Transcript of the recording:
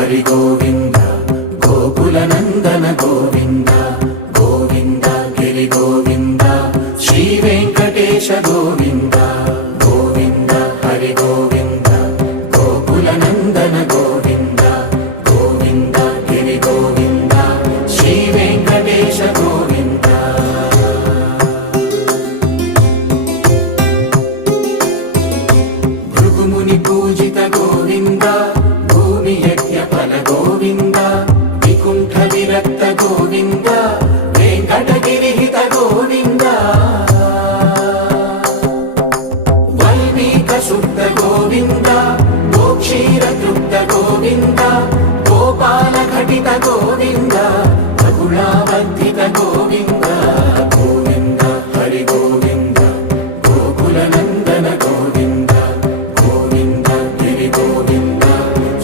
హరి గోవింద గోకుల నందన గోవింద గోవింద గిరి గోవింద శ్రీ వెంకటేశ గోవింద గోవింద హరి గోవింద గోకుల నందన గోవింద గోవింద గిరి గోవింద శ్రీ వెంకటేశ గోవింద భృగుముని పూజిత గోవింద భూమి యజ్ఞ ఫల గోవింద వికుంఠ విరక్త గోవింద వెంకటగిరిహిత గోవింద వల్మీక శుద్ధ గోవింద గోక్షీర తృప్త గోవింద గోపాల ఘటిత గోవింద